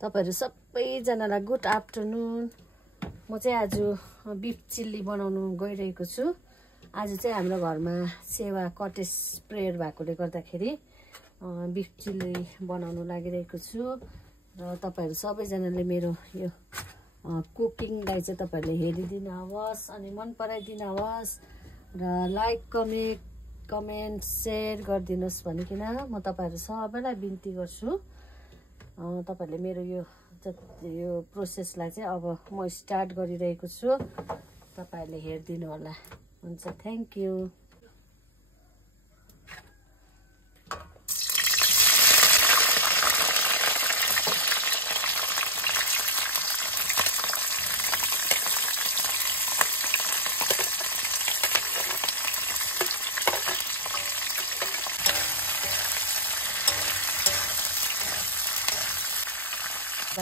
तपाईहरु सबैजनालाई good afternoon. म चाहिँ आज बिफ चिल्ली बनाउनु गइरहेको छु। आज चाहिँ हाम्रो घरमा सेवा कटेज प्रेयर भएकोले गर्दाखेरि बिफ चिल्ली बनाउनु लागिरहेको छु र तपाईहरु सबैजनाले मेरो यो कुकिङलाई चाहिँ तपाईहरुले हेरिदिनु होस् अनि मन पराइदिनु होस् र लाइक कमेन्ट शेयर गरिदिनुस् भनिकिन म तपाईहरु सबैलाई बिन्ती गर्छु। तपाईहरुले मेरो यो प्रोसेसलाई चाहिँ अब म स्टार्ट गरिरहेको छु। तपाईहरुले हेरिदिनु होला। हुन्छ, थ्यांक यू।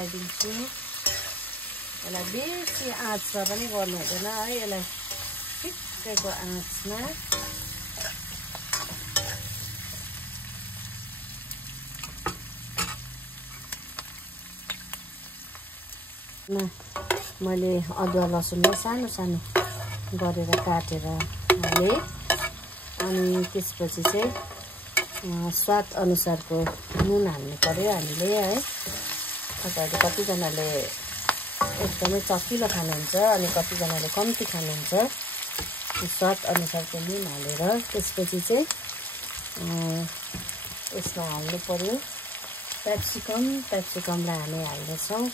दिन्छु यसलाई बेसी आँचमा पनि गर्नु हुँदैन है। यसलाई ठिक्कैको आँचमा मैले अदुवा लसुन सानो सानो गरेर काटेर हालेँ। अनि त्यसपछि चाहिँ स्वाद अनुसारको नुन हाल्नु पर्यो हामीले है। तपाईहरु कतिजनाले एकदमै चकिलो खानुहुन्छ अनि कतिजनाले कम्ती खानुहुन्छ। स्वाद अनुसारको नुन हालेर त्यसपछि चाहिँ यसमा हाल्नु पर्यो क्याप्सिकमलाई हामी हाल्दैछौँ।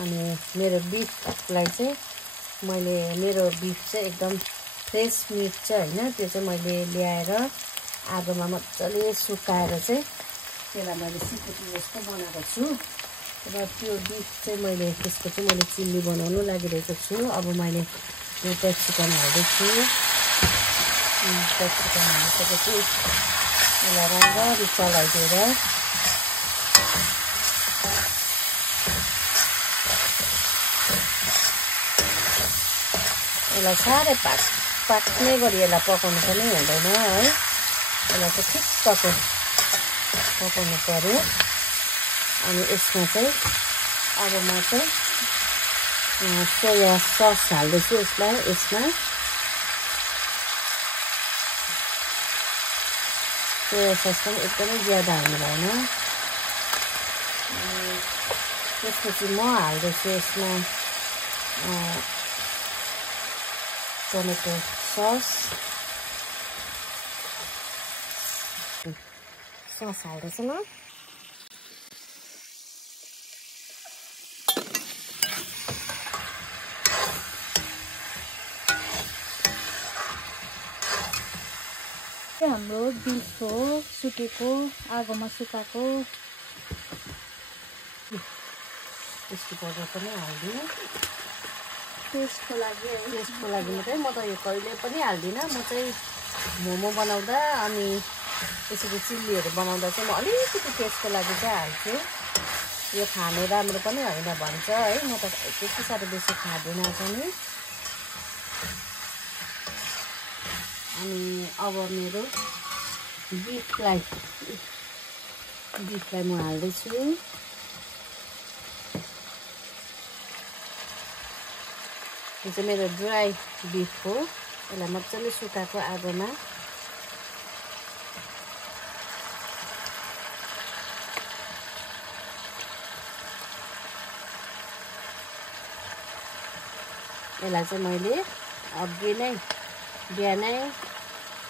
अनि मेरो बिफलाई चाहिँ मेरो बिफ चाहिँ एकदम फ्रेस मिट चाहिँ होइन, त्यो चाहिँ मैले ल्याएर आगोमा मजाले सुकाएर चाहिँ त्यसलाई मैले सिकुटी जस्तो बनाएको छु र त्यो बिफ चाहिँ मैले चिल्ली बनाउनु लागिरहेको छु। अब मैले यो क्याप्सिकम हाल्दैछु। क्याप्सिकम हालिसकेपछि यसलाई राम्ररी चलाइदिएर यसलाई साह्रै पाक्ने गरी यसलाई पकाउनु पनि हुँदैन है। यसलाई चाहिँ ठिक्कको पकाउनु पर्यो। अनि यसमा चाहिँ अब म चाहिँ सोया सस हाल्दैछु यसमा सोया सस पनि एकदमै ज्यादा हाल्नु भएन। त्यसपछि म हाल्दैछु यसमा टमेटो सस हाल्दैछु म। हाम्रो बिफ हो, सुकेको आगोमा सुकाएको। त्यसको पाउडर पनि हाल्दिनँ टेस्टको लागि मात्रै। म त यो कहिले पनि हाल्दिनँ। म चाहिँ मोमो बनाउँदा अनि त्यसरी चिल्लीहरू बनाउँदा चाहिँ म अलिकति टेस्टको लागि चाहिँ हाल्छु। यो खानु राम्रो पनि होइन भन्छ है। म त त्यति साह्रो बेसी खाँदिनँ पनि। अनि अब मेरो बिफलाई म हाल्दैछु। यो चाहिँ मेरो ड्राई बिफ हो। यसलाई मजाले सुकाएको आगोमा यसलाई चाहिँ मैले अघि नै बिहानै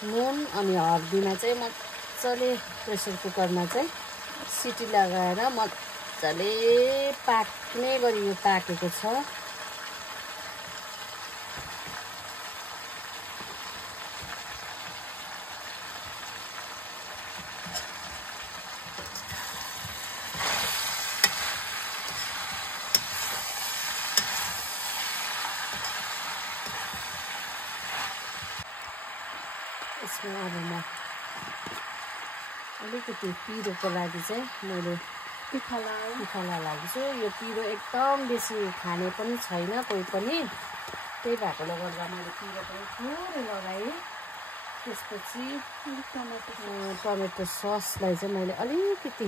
नुन अनि हर्दीमा चाहिँ मजाले प्रेसर कुकरमा चाहिँ सिटी लगाएर मजाले पाक्ने गरी यो पाकेको छ। यसमा अब म अलिकति पिरोको लागि चाहिँ मैले पिठला लाग्छु। यो पिरो एकदम बेसी खाने पनि छैन कोही पनि, त्यही भएकोले गर्दा मैले पिरो पनि थोरै लगाएँ। त्यसपछि टमेटो ससलाई चाहिँ मैले अलिकति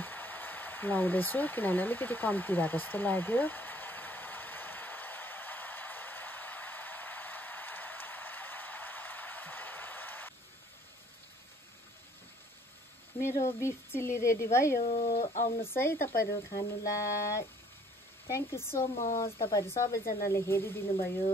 लाउँदैछु किनभने अलिकति कम्ती भएको जस्तो लाग्यो। मेरो बिफ चिल्ली रेडी भयो। आउनुहोस् है तपाईहरु खानुलाई। Thank you so much. तपाईहरु सबैजनाले हेरिदिनु भयो।